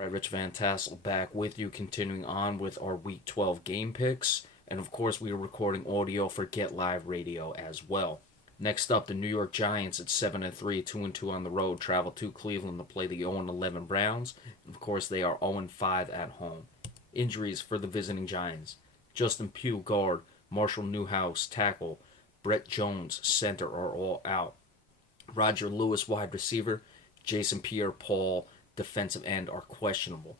All right, Rich Van Tassel back with you, continuing on with our Week 12 game picks. And of course, we are recording audio for Get Live Radio as well. Next up, the New York Giants at 7-3, 2-2 on the road, travel to Cleveland to play the 0-11 Browns. And of course, they are 0-5 at home. Injuries for the visiting Giants: Justin Pugh, guard; Marshall Newhouse, tackle; Brett Jones, center, are all out. Roger Lewis, wide receiver; Jason Pierre-Paul, defensive end, are questionable.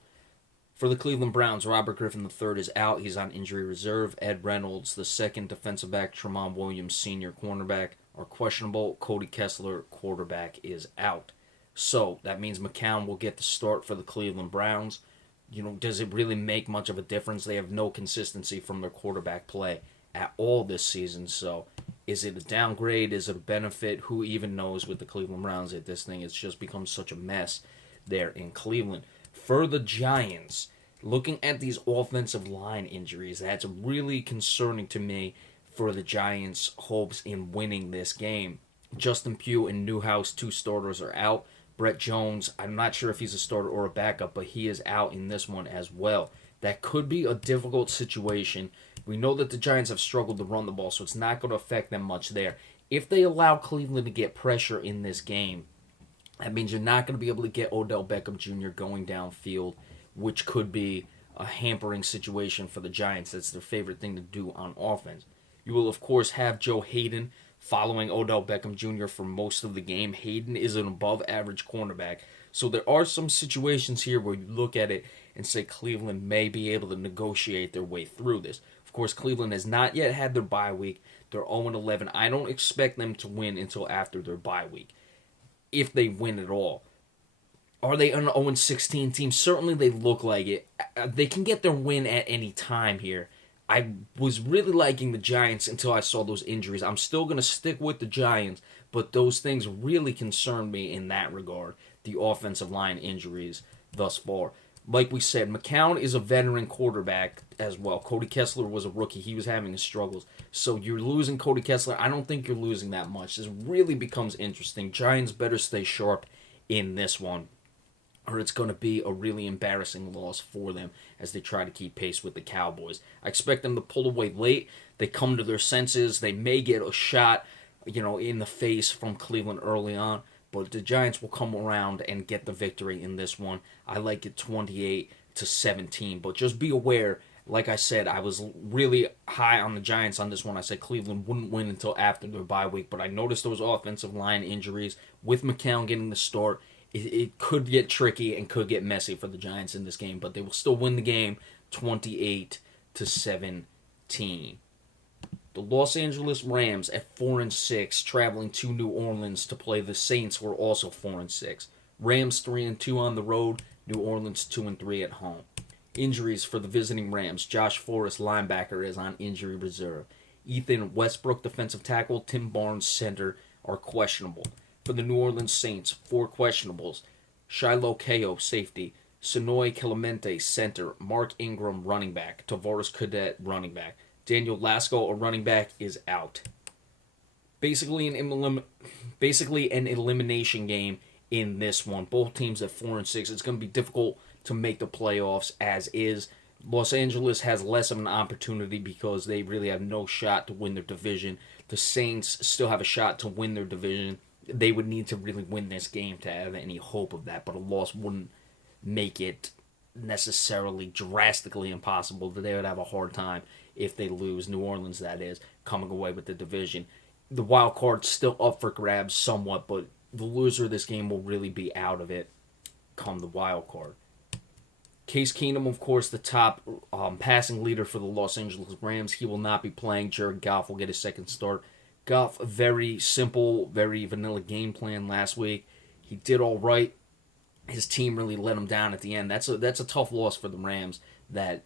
For the Cleveland Browns, Robert Griffin III is out. He's on injury reserve. Ed Reynolds, the second defensive back; Tramon Williams, senior cornerback, are questionable. Cody Kessler, quarterback, is out. So that means McCown will get the start for the Cleveland Browns. Does it really make much of a difference? They have no consistency from their quarterback play at all this season. So is it a downgrade? Is it a benefit? Who even knows with the Cleveland Browns at this thing? It's just become such a mess there in Cleveland. For the Giants, looking at these offensive line injuries, that's really concerning to me for the Giants' hopes in winning this game. Justin Pugh and Newhouse, two starters, are out. Brett Jones, I'm not sure if he's a starter or a backup, but he is out in this one as well. That could be a difficult situation. We know that the Giants have struggled to run the ball, so it's not going to affect them much there. If they allow Cleveland to get pressure in this game, that means you're not going to be able to get Odell Beckham Jr. going downfield, which could be a hampering situation for the Giants. That's their favorite thing to do on offense. You will, of course, have Joe Hayden following Odell Beckham Jr. for most of the game. Hayden is an above-average cornerback. So there are some situations here where you look at it and say Cleveland may be able to negotiate their way through this. Of course, Cleveland has not yet had their bye week. They're 0-11. I don't expect them to win until after their bye week, if they win at all. Are they an 0-16 team? Certainly they look like it. They can get their win at any time here. I was really liking the Giants until I saw those injuries. I'm still going to stick with the Giants, but those things really concern me in that regard, the offensive line injuries thus far. Like we said, McCown is a veteran quarterback as well. Cody Kessler was a rookie. He was having his struggles. So you're losing Cody Kessler. I don't think you're losing that much. This really becomes interesting. Giants better stay sharp in this one, or it's going to be a really embarrassing loss for them as they try to keep pace with the Cowboys. I expect them to pull away late. They come to their senses. They may get a shot, in the face from Cleveland early on, but the Giants will come around and get the victory in this one. I like it 28-17, but just be aware, like I said, I was really high on the Giants on this one. I said Cleveland wouldn't win until after their bye week, but I noticed those offensive line injuries with McCown getting the start. It could get tricky and could get messy for the Giants in this game, but they will still win the game 28-17. The Los Angeles Rams at 4-6, traveling to New Orleans to play the Saints, who are also 4-6. Rams 3-2 on the road, New Orleans 2-3 at home. Injuries for the visiting Rams: Josh Forrest, linebacker, is on injury reserve. Ethan Westbrook, defensive tackle; Tim Barnes, center, are questionable. For the New Orleans Saints, 4 questionables: Shiloh Kao, safety; Sonoy Clemente, center; Mark Ingram, running back; Tavares Cadet, running back. Daniel Lasco, a running back, is out. Basically an elimination game in this one. Both teams at 4-6. It's going to be difficult to make the playoffs as is. Los Angeles has less of an opportunity because they really have no shot to win their division. The Saints still have a shot to win their division. They would need to really win this game to have any hope of that, but a loss wouldn't make it necessarily drastically impossible. They would have a hard time if they lose. New Orleans, that is, coming away with the division. The wild card's still up for grabs somewhat, but the loser of this game will really be out of it come the wild card. Case Keenum, of course, the top passing leader for the Los Angeles Rams. He will not be playing. Jared Goff will get his second start. Goff, a very simple, very vanilla game plan last week. He did all right. His team really let him down at the end. That's a tough loss for the Rams that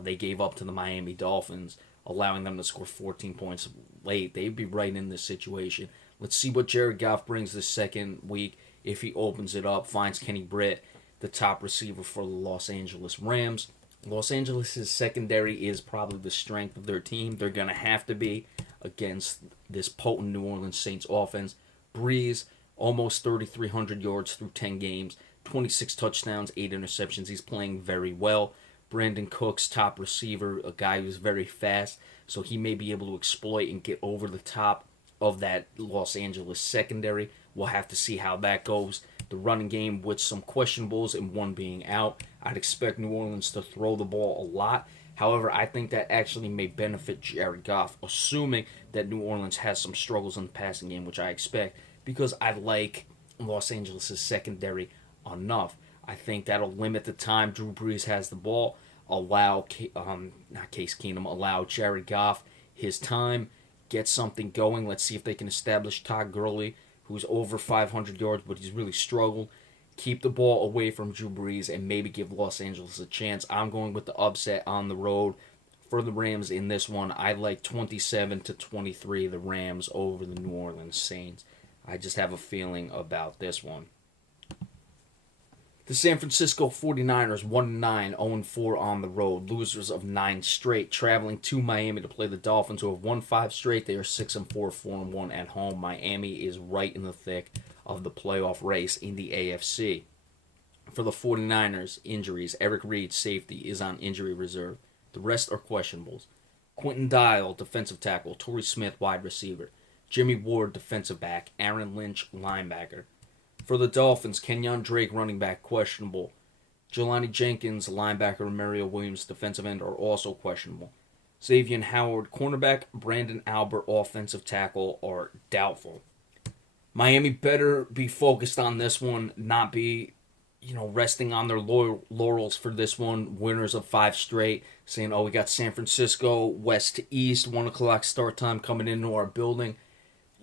they gave up to the Miami Dolphins, allowing them to score 14 points late. They'd be right in this situation. Let's see what Jared Goff brings this second week. If he opens it up, finds Kenny Britt, the top receiver for the Los Angeles Rams. Los Angeles' secondary is probably the strength of their team. They're going to have to be against this potent New Orleans Saints offense. Breeze, almost 3,300 yards through 10 games. 26 touchdowns, 8 interceptions. He's playing very well. Brandon Cooks, top receiver, a guy who's very fast, so he may be able to exploit and get over the top of that Los Angeles secondary. We'll have to see how that goes. The running game with some questionables and one being out. I'd expect New Orleans to throw the ball a lot. However, I think that actually may benefit Jared Goff, assuming that New Orleans has some struggles in the passing game, which I expect, because I like Los Angeles' secondary enough. I think that'll limit the time Drew Brees has the ball, allow not Case Keenum, allow Jared Goff his time, get something going. Let's see if they can establish Todd Gurley, who's over 500 yards, but he's really struggled. Keep the ball away from Drew Brees and maybe give Los Angeles a chance. I'm going with the upset on the road for the Rams in this one. I like 27-23 the Rams over the New Orleans Saints. I just have a feeling about this one. The San Francisco 49ers 1-9, 0-4 on the road, losers of 9 straight, traveling to Miami to play the Dolphins, who have won 5 straight. They are 6-4, 4-1 at home. Miami is right in the thick of the playoff race in the AFC. For the 49ers, injuries. Eric Reed, safety, is on injury reserve. The rest are questionables. Quentin Dial, defensive tackle. Torrey Smith, wide receiver. Jimmy Ward, defensive back. Aaron Lynch, linebacker. For the Dolphins, Kenyon Drake, running back, questionable. Jelani Jenkins, linebacker, and Mario Williams, defensive end, are also questionable. Xavier Howard, cornerback, Brandon Albert, offensive tackle, are doubtful. Miami better be focused on this one, not be, resting on their laurels for this one. Winners of 5 straight, saying, we got San Francisco, west to east, 1 o'clock start time coming into our building.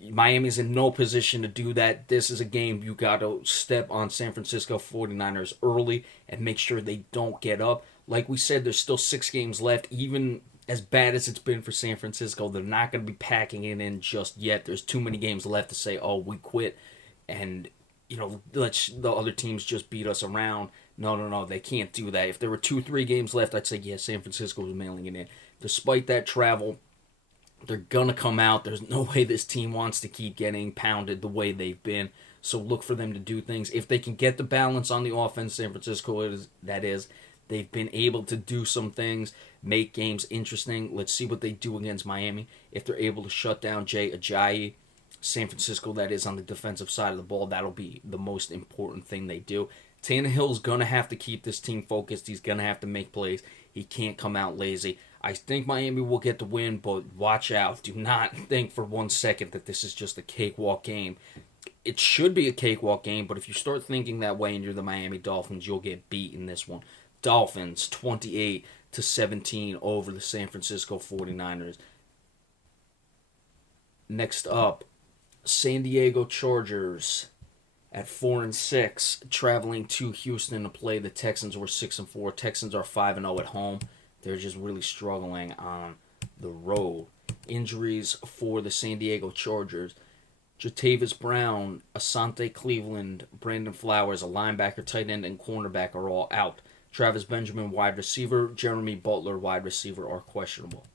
Miami's in no position to do that. This is a game you got to step on San Francisco 49ers early and make sure they don't get up. Like we said, there's still 6 games left. Even as bad as it's been for San Francisco, they're not going to be packing it in just yet. There's too many games left to say, we quit and, let the other teams just beat us around. No, they can't do that. If there were 2-3 games left, I'd say, San Francisco was mailing it in. Despite that travel, they're going to come out. There's no way this team wants to keep getting pounded the way they've been. So look for them to do things. If they can get the balance on the offense, San Francisco, they've been able to do some things, make games interesting. Let's see what they do against Miami. If they're able to shut down Jay Ajayi, San Francisco, that is, on the defensive side of the ball, that'll be the most important thing they do. Tannehill's going to have to keep this team focused. He's going to have to make plays. He can't come out lazy. I think Miami will get the win, but watch out. Do not think for 1 second that this is just a cakewalk game. It should be a cakewalk game, but if you start thinking that way and you're the Miami Dolphins, you'll get beat in this one. Dolphins 28-17 over the San Francisco 49ers. Next up, San Diego Chargers at 4-6, traveling to Houston to play the Texans, who are 6-4. Texans are 5-0 at home. They're just really struggling on the road. Injuries for the San Diego Chargers. Jatavis Brown, Asante Cleveland, Brandon Flowers, a linebacker, tight end, and cornerback are all out. Travis Benjamin, wide receiver. Jeremy Butler, wide receiver, are questionable.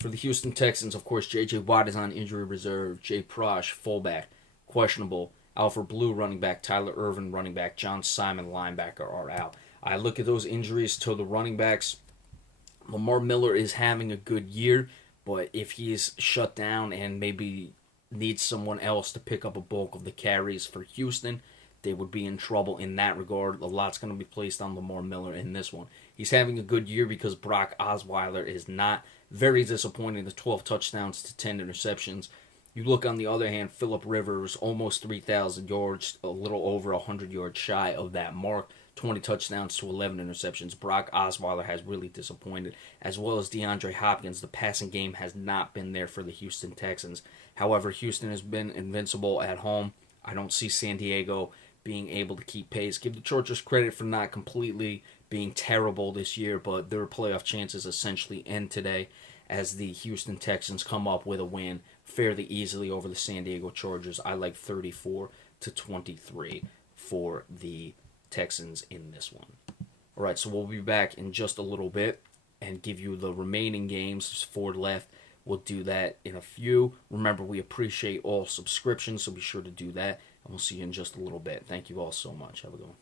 For the Houston Texans, of course, J.J. Watt is on injury reserve. Jay Prosh, fullback, questionable. Alfred Blue, running back. Tyler Irvin, running back. John Simon, linebacker, are out. I look at those injuries to the running backs. Lamar Miller is having a good year, but if he's shut down and maybe needs someone else to pick up a bulk of the carries for Houston, they would be in trouble in that regard. A lot's going to be placed on Lamar Miller in this one. He's having a good year because Brock Osweiler is not. Very disappointing, the 12 touchdowns to 10 interceptions. You look on the other hand, Phillip Rivers, almost 3,000 yards, a little over 100 yards shy of that mark. 20 touchdowns to 11 interceptions. Brock Osweiler has really disappointed, as well as DeAndre Hopkins. The passing game has not been there for the Houston Texans. However, Houston has been invincible at home. I don't see San Diego being able to keep pace. Give the Chargers credit for not completely being terrible this year, but their playoff chances essentially end today as the Houston Texans come up with a win fairly easily over the San Diego Chargers. I like 34-23 for the Texans in this one. All right, so we'll be back in just a little bit and give you the remaining games. There's 4 left. We'll do that in a few. Remember, we appreciate all subscriptions, so be sure to do that. And we'll see you in just a little bit. Thank you all so much. Have a good one.